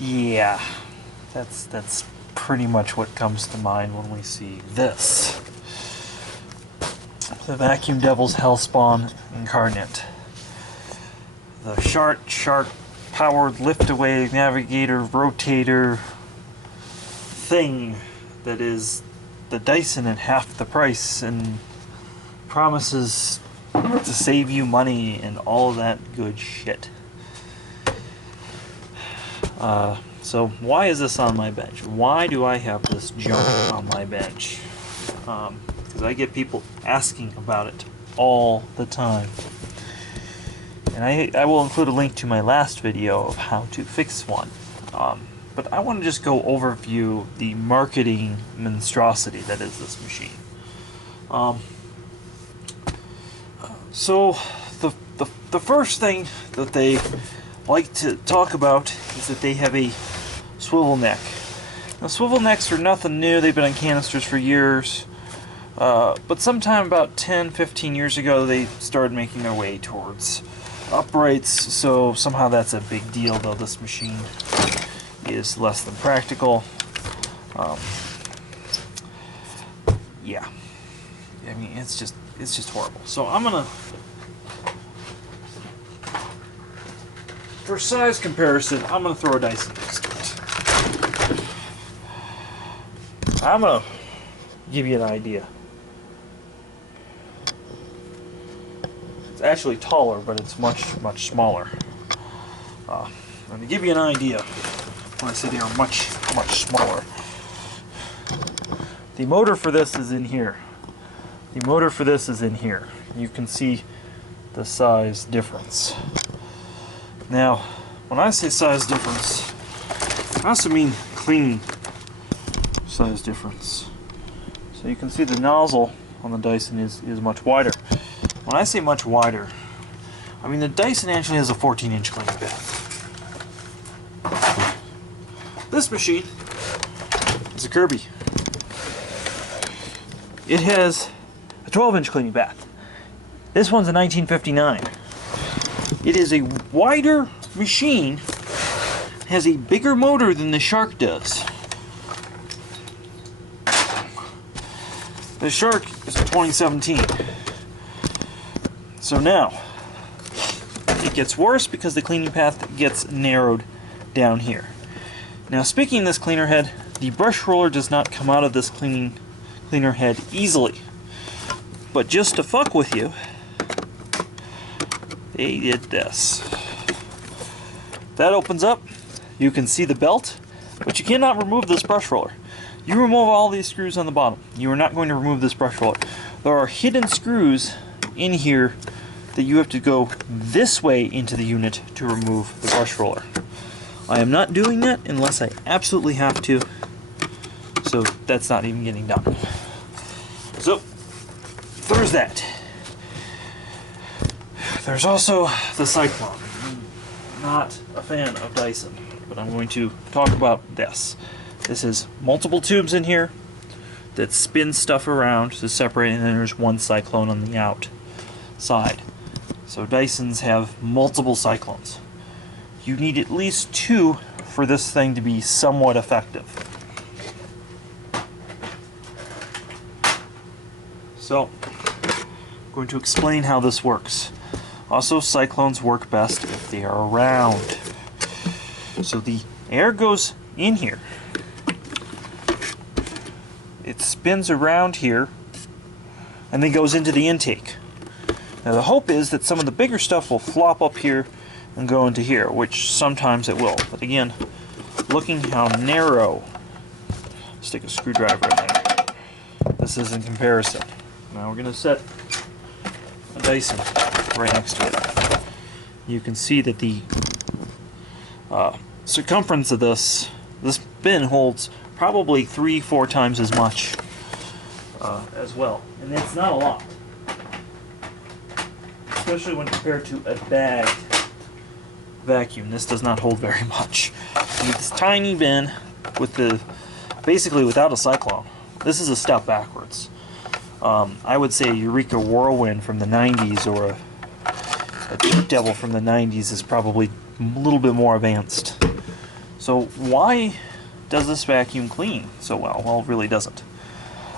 Yeah, that's pretty much what comes to mind when we see this. The Vacuum Devil's Hellspawn Incarnate. The shark powered lift-away navigator rotator thing that is the Dyson at half the price and promises to save you money and all that good shit. So why is this on my bench? Why do I have this junk on my bench? Because I get people asking about it all the time. And I will include a link to my last video of how to fix one. But I want to just go overview the marketing monstrosity that is this machine. So the first thing that they like to talk about is that they have a swivel neck. Now, swivel necks are nothing new. They've been on canisters for years. But sometime about 10-15 years ago, they started making their way towards uprights, so somehow that's a big deal, though this machine is less than practical. Yeah. I mean, it's just horrible. So I'm gonna, for size comparison, I'm gonna throw a Dyson next to it. I'm gonna give you an idea. It's actually taller, but it's much smaller. And to give you an idea, when I say they are much smaller, the motor for this is in here. The motor for this is in here. You can see the size difference. Now, when I say size difference, I also mean cleaning size difference. So you can see the nozzle on the Dyson is much wider. When I say much wider, I mean the Dyson actually has a 14-inch cleaning bath. This machine is a Kirby. It has a 12-inch cleaning bath. This one's a 1959. It is a wider machine, has a bigger motor than the Shark does. The Shark is a 2017. So now, it gets worse because the cleaning path gets narrowed down here. Now, speaking of this cleaner head, the brush roller does not come out of this cleaner head easily. But just to fuck with you, they did this. That opens up, you can see the belt, but you cannot remove this brush roller. You remove all these screws on the bottom. You are not going to remove this brush roller. There are hidden screws in here that you have to go this way into the unit to remove the brush roller. I am not doing that unless I absolutely have to, so that's not even getting done. So, there's that. There's also the Cyclone. I'm not a fan of Dyson, but I'm going to talk about this. This has multiple tubes in here that spin stuff around to separate, and then there's one Cyclone on the outside. So Dysons have multiple Cyclones. You need at least two for this thing to be somewhat effective. So, I'm going to explain how this works. Also, Cyclones work best if they are round. So the air goes in here. It spins around here and then goes into the intake. Now the hope is that some of the bigger stuff will flop up here and go into here, which sometimes it will. But again, looking how narrow, stick a screwdriver in there. This is in comparison. Now we're going to set a Dyson right next to it. You can see that the circumference of this bin holds probably 3-4 times as much as well. And it's not a lot. Especially when compared to a bagged vacuum. This does not hold very much. You need this tiny bin with basically without a Cyclone. This is a step backwards. I would say a Eureka Whirlwind from the 90s or a Deep Devil from the 90s is probably a little bit more advanced So why does this vacuum clean so well? Well, it really doesn't.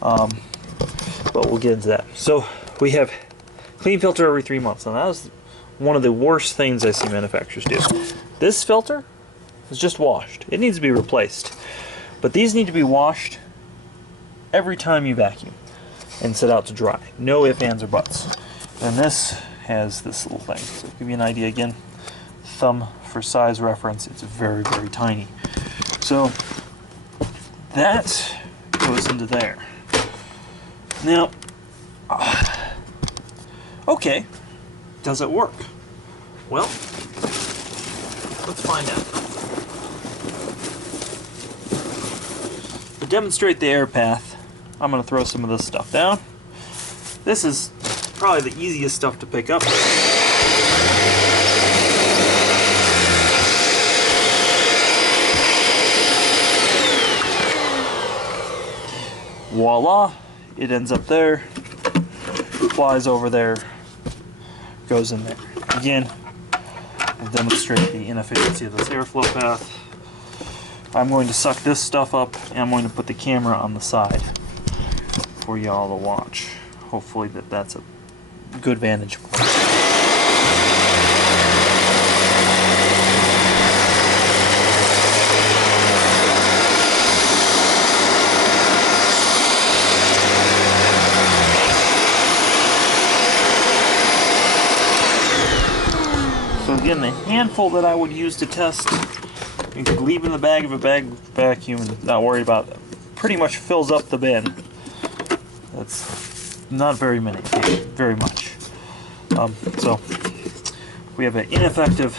But we'll get into that. So we have clean filter every 3 months. Now that is one of the worst things I see manufacturers do. This filter is just washed. It needs to be replaced. But these need to be washed every time you vacuum and set out to dry. No ifs, ands, or buts. And this has this little thing. So to give you an idea again, thumb for size reference, it's very, very tiny. So that goes into there. Now, okay, does it work? Well, let's find out. To demonstrate the air path, I'm going to throw some of this stuff down. This is probably the easiest stuff to pick up. Voila, it ends up there, flies over there, goes in there. Again, I'll demonstrate the inefficiency of this airflow path. I'm going to suck this stuff up, and I'm going to put the camera on the side for y'all to watch. Hopefully that's a good vantage point. So again, the handful that I would use to test, you could leave in the bag of a bag vacuum and not worry about it. Pretty much fills up the bin. That's not very many, very much. So we have an ineffective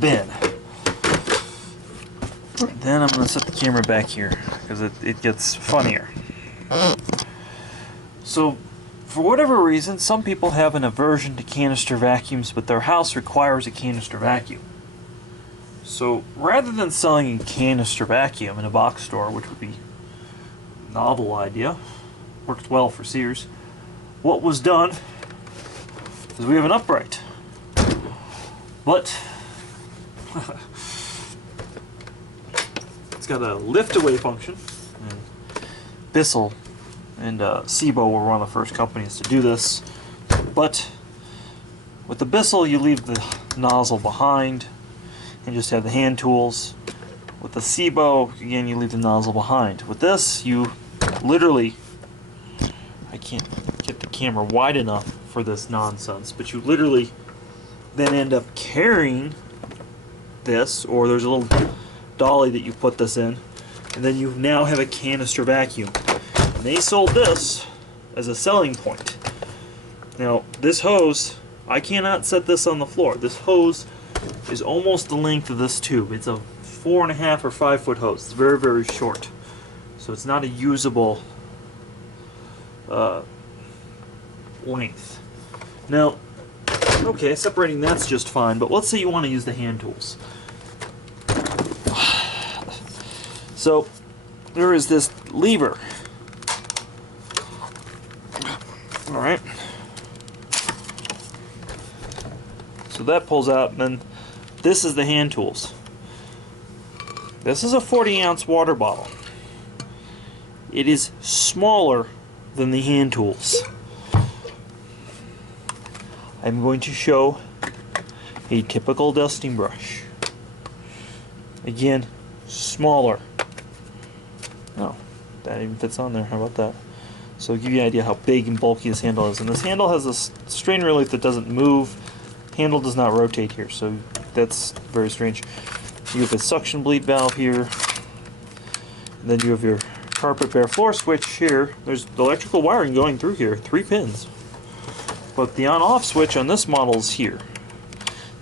bin. Then I'm going to set the camera back here because it gets funnier. So for whatever reason, some people have an aversion to canister vacuums, but their house requires a canister vacuum. So rather than selling a canister vacuum in a box store, which would be a novel idea, worked well for Sears, what was done is we have an upright. But it's got a lift away function. And Bissell and SIBO were one of the first companies to do this. But with the Bissell, you leave the nozzle behind and just have the hand tools. With the SIBO, again, you leave the nozzle behind. With this, you literally, I can't get the camera wide enough for this nonsense, but you literally then end up carrying this, or there's a little dolly that you put this in, and then you now have a canister vacuum. And they sold this as a selling point. Now, this hose, I cannot set this on the floor. This hose is almost the length of this tube. It's a 4.5 or 5 foot hose. It's very, very short. So it's not a usable length. Now, okay, separating that's just fine, but let's say you want to use the hand tools. So there is this lever. Alright. So that pulls out, and then this is the hand tools. This is a 40-ounce water bottle. It is smaller than the hand tools. I'm going to show a typical dusting brush. Again, smaller. Oh, that even fits on there. How about that? So give you an idea how big and bulky this handle is. And this handle has a strain relief that doesn't move. Handle does not rotate here, so that's very strange. You have a suction bleed valve here. And then you have your carpet bare floor switch here. There's electrical wiring going through here, 3 pins. But the on-off switch on this model is here.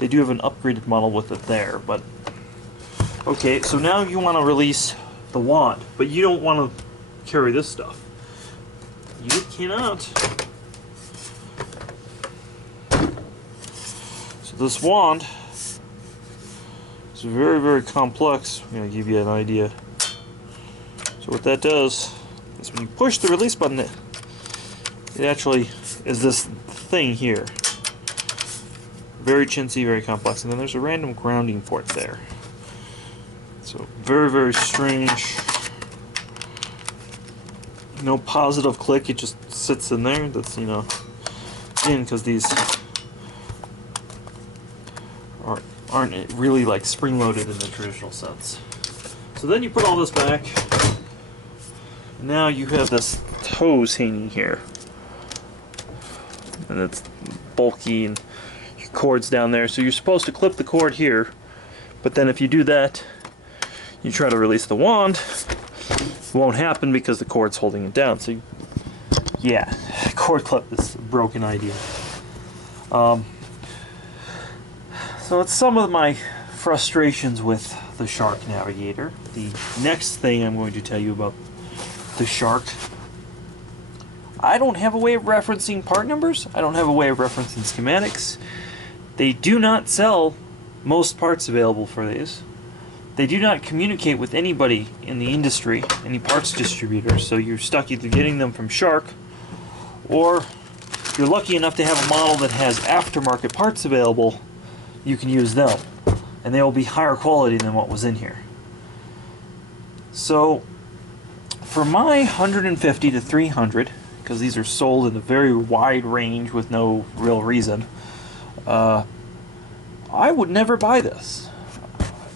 They do have an upgraded model with it there, but okay, so now you want to release the wand, but you don't want to carry this stuff. You cannot. So this wand is very, very complex. I'm going to give you an idea. So what that does is when you push the release button, it actually is this thing here. Very chintzy, very complex. And then there's a random grounding port there. So very, very strange. No positive click, it just sits in there. That's, you know, in because these aren't really like spring-loaded in the traditional sense. So then you put all this back. Now you have this hose hanging here. And it's bulky and your cord's down there. So you're supposed to clip the cord here. But then if you do that, you try to release the wand, it won't happen because the cord's holding it down. So, yeah, cord clip is a broken idea. So it's some of my frustrations with the Shark Navigator. The next thing I'm going to tell you about the Shark, I don't have a way of referencing part numbers. I don't have a way of referencing schematics. They do not sell most parts available for these. They do not communicate with anybody in the industry, any parts distributors, so you're stuck either getting them from Shark, or if you're lucky enough to have a model that has aftermarket parts available, you can use them, and they will be higher quality than what was in here. So for my 150 to 300, because these are sold in a very wide range with no real reason, I would never buy this.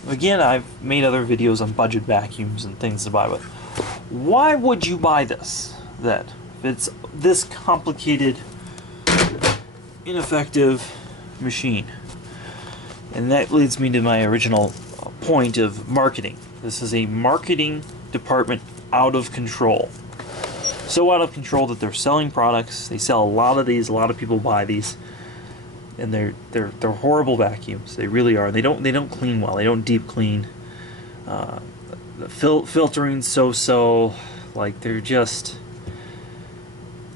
Again, I've made other videos on budget vacuums and things to buy with. Why would you buy this then? If it's this complicated, ineffective machine. And that leads me to my original point of marketing. This is a marketing department out of control. So out of control that they're selling products. They sell a lot of these. A lot of people buy these. And they're horrible vacuums. They really are. They don't clean well. They don't deep clean. The filtering's so. Like, they're just,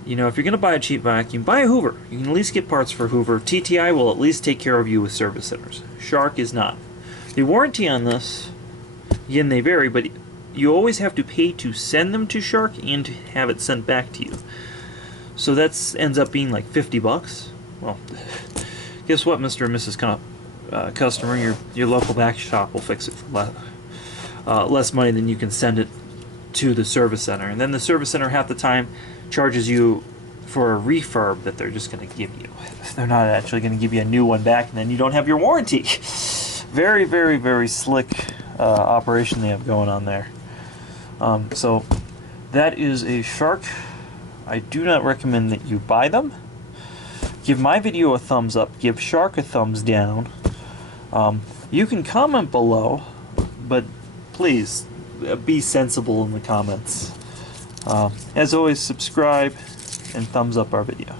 you know, if you're gonna buy a cheap vacuum, buy a Hoover. You can at least get parts for Hoover. TTI will at least take care of you with service centers. Shark is not. The warranty on this, again, they vary, but you always have to pay to send them to Shark and to have it sent back to you. So that ends up being like $50. Well, guess what, Mr. and Mrs. Customer, your local vac shop will fix it for less money than you can send it to the service center. And then the service center half the time charges you for a refurb that they're just going to give you. They're not actually going to give you a new one back, and then you don't have your warranty. Very, very, very slick operation they have going on there. So that is a Shark. I do not recommend that you buy them. Give my video a thumbs up, give Shark a thumbs down. You can comment below, but please be sensible in the comments. As always, subscribe and thumbs up our video.